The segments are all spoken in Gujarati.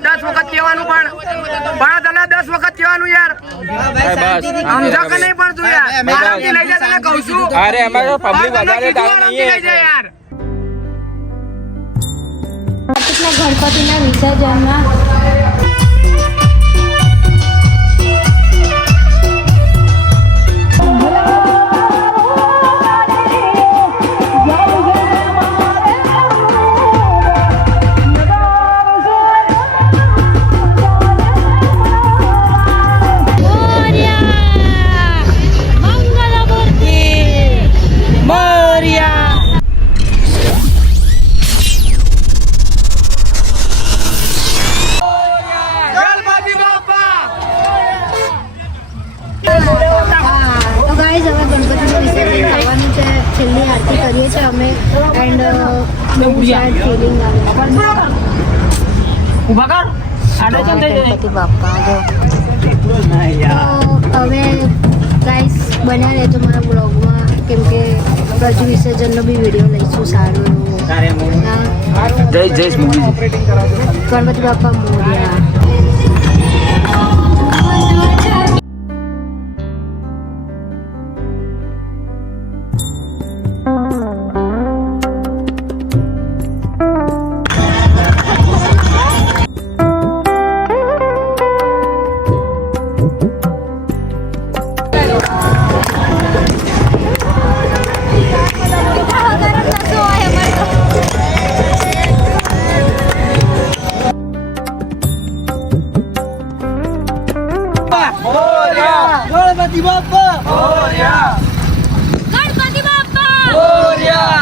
10 વખત કહેવાનું પણ તને 10 વખત કહેવાનું યાર સમજા કે નહીં પણ તું યાર આરામથી લઈ જા તને કહું છું અરે અમારો પબ્લિક વધારે ડાઉન નહીં લઈ જા યાર ગણપતિના વિસર્જનમાં છેલ્લી આરતી કરીએ છીએ અમે એન્ડ ગણપતિ બાપા હવે ગાઈસ બન્યા રહેજો મારા બ્લોગમાં કેમ કે પ્રજુ વિસર્જનનો બી વિડીયો લઈશું સારું જય ગણપતિ બાપા મોર્યા ગણપતિ બાપા મોર્યા ગણપતિ બાપા મોર્યા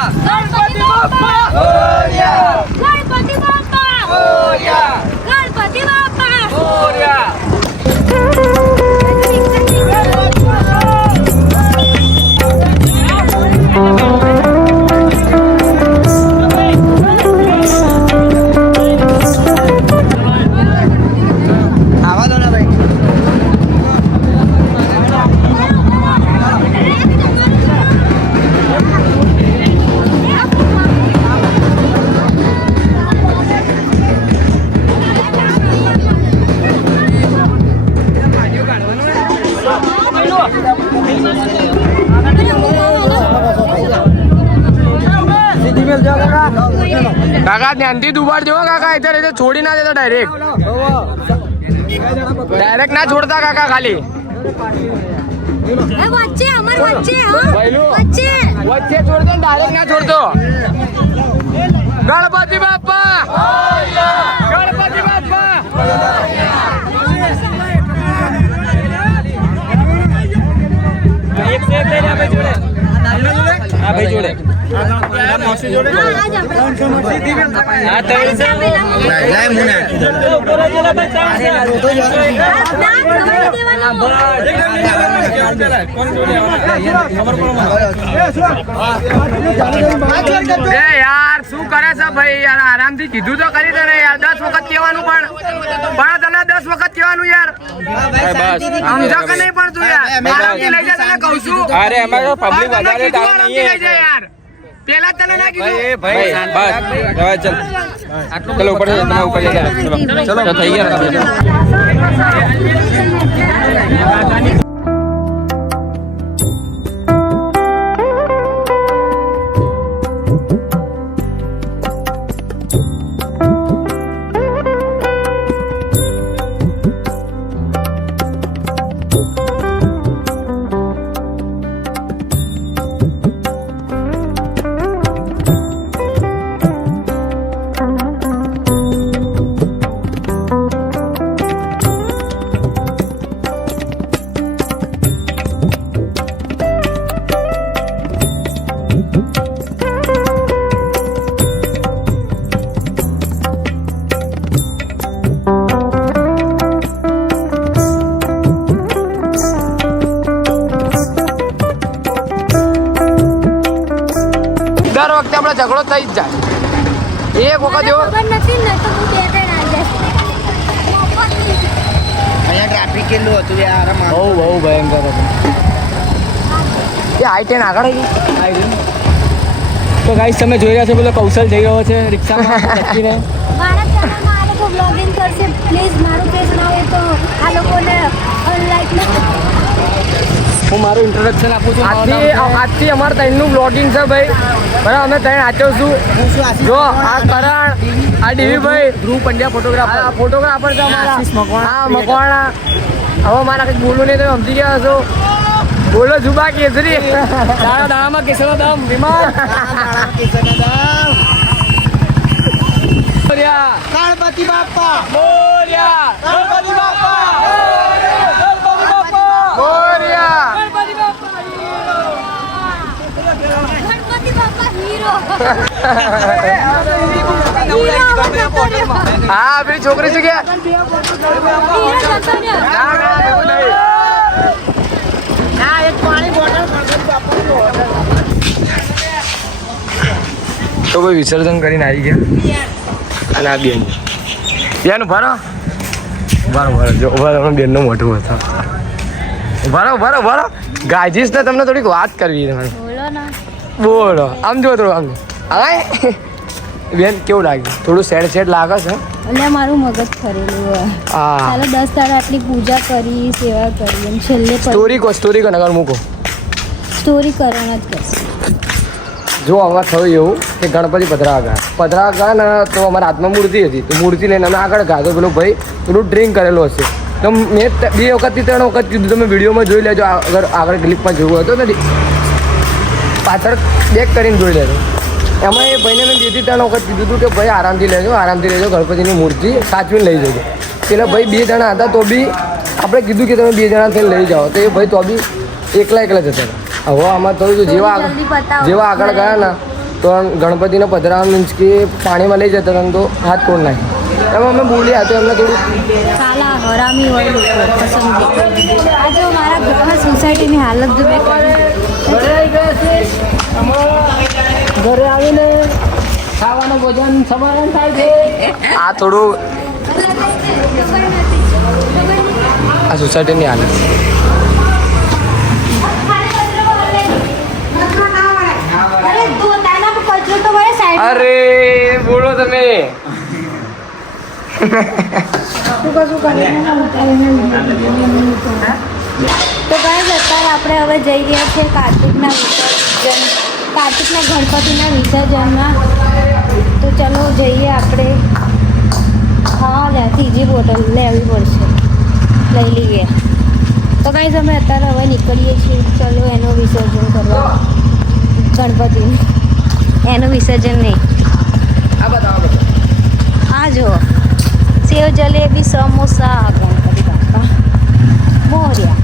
ગણપતિ બાપા મોર્યા ગણપતિ બાપા મોર્યા ગણપતિ બાપા મોર્યા કાકા ધ્યાનથી દુબાડ જો કાકા ઇધર છોડી ના દેતો ડાયરેક્ટ ના છોડતા કાકા ખાલી વચ્ચે અમાર વચ્ચે વચ્ચે છોડતો ડાયરેક્ટ ના છોડતો ગણપતિ બાપા ગણપતિ બાપા એક લઈ લે ભાઈ જોડે હા ભાઈ જોડે મોસી જોડે હા લાય મુને યાર શું કરે છે ભાઈ યાર આરામથી કીધું તો કરી દે યાર 10 વખત કહેવાનું પણ તને 10 વખત કહેવાનું યાર સમજા કે નહીં પણ તું યાર આરામથી લઈ જા તને કહું છું અરે અમારો પબ્લિક વધારે ડાઉન નહીં યાર પેલા તને ના કીધું ભાઈ બસ ચલ ચલો ઉપર તમે ઉપર જા ચલો થઈ ગયા ઝઘડો થઈ જ જાય એક વખત એવો અહીંયા ટ્રાફિક કેટલું હતું યાર બહુ ભયંકર હતું એ I-10 આગળ આવી તો ગાઈસ તમે જોઈ રહ્યા છો પેલો કૌશલ જઈ રહ્યો છે રિક્ષામાં બેસીને. મારા ચેનલમાં આ લોકો બ્લોગિંગ કરશે પ્લીઝ મારું પેજ ના હોય તો આ લોકોને અનલાઈક હું મારું ઇન્ટ્રોડક્શન આપું છું. આજથી અમારે ત્રણનું બ્લોગિંગ છે ભાઈ. બરાબર, અમે ત્રણ આચવશું. જો આ કરણ, આ ડીવીભાઈ, ધ્રુવ પંડ્યા ફોટોગ્રાફર છે અમારા. આશીષ મકવાણા. હા, મકવાણા. હવે મારા કંઈક બોલું નહીં, તમે સમજી ગયા છો. બોલો જુબા કેસરી. દાણામાં કેસરનો દમ વિમાન. ગણપતિ બાપા મોર્યા. ગણપતિ બાપા મોર્યા. ગણપતિ બાપા હીરો હા, પેલી છોકરી શું કે તો ભાઈ વિસર્જન કરીને આવી ગયા. અને આ બેન ભરો ભરો જો ભરો બેનનું મોટું હતા. ભરો ગાજીસ ને તમને થોડીક વાત કરવી તમારે. બોલો ના બોલો આમ જો થોડું આમ હવે બેન કેવું લાગ્યું? થોડું સેડ લાગે છે. એટલે મારું મગજ ફરેલું હોય. હા, ચાલો 10 દાડા આટલી પૂજા કરી સેવા કરી અને છેલ્લે સ્ટોરી કો નગર મૂકો. સ્ટોરી કરવાના જ કરશે. જો આમાં થયું એવું કે ગણપતિ પધરા ગયા ને તો અમારા હાથમાં મૂર્તિ હતી. તો મૂર્તિ લઈને અમે આગળ ગયા તો પેલો ભાઈ થોડું ડ્રિંક કરેલો હશે. તો મેં 2 વખતથી 3 વખત કીધું, તમે વિડીયોમાં જોઈ લેજો. અગર આગળ ક્લિપમાં જોવું હતો ને પાછળ બેક કરીને જોઈ લેજો. એમાં એ ભાઈને મેં 2 થી 3 વખત કીધું હતું કે ભાઈ આરામથી લેજો ગણપતિની મૂર્તિ સાચવીને લઈ જજો. પેલા ભાઈ 2 જણા હતા તો બી આપણે કીધું કે તમે 2 જણા થઈને લઈ જાઓ. તો એ ભાઈ તો બી એકલા જતા હતા. હવે આમાં થયું હતું જેવા આગળ ગયા ને તો ગણપતિને પધરાવા મીન્સ કે પાણીમાં લઈ જતા હતા તો હાથ તોડ નાખી. એમાં અમે બોલ્યા તો એમને થોડું સાલા હરામી હોય લોકો પસંદ. આજે મારા ઘરમાં સોસાયટીની હાલત જો મેં ઘરે આવીને ખાવાનું ભોજન સમાધાન થાય છે. આ થોડું આ સોસાયટીની હાલત. અરે બોલો તમે. તો ગાઈસ અત્યારે આપણે હવે જઈ રહ્યા છીએ કાર્તિકના ગણપતિના વિસર્જનમાં. તો ચલો જઈએ આપણે. હા ત્રીજી બોટલ લેવી પડશે, લઈ લઈએ. તો ગાઈસ અમે અત્યારે હવે નીકળીએ છીએ. ચલો એનું વિસર્જન કરવા. ગણપતિનું એનું વિસર્જન નહીં. આ જો સેવ જલેબી સમોસા ગણપતિ બાપા મોર્યા.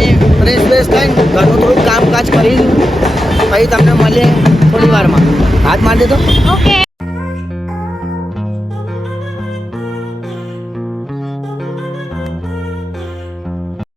આવીને ફ્રેશ ફ્રેશ થઈને ઘરનું થોડું કામકાજ કરી પછી તમને મળીએ થોડી વારમાં હાથ મારી દેતો ઓકે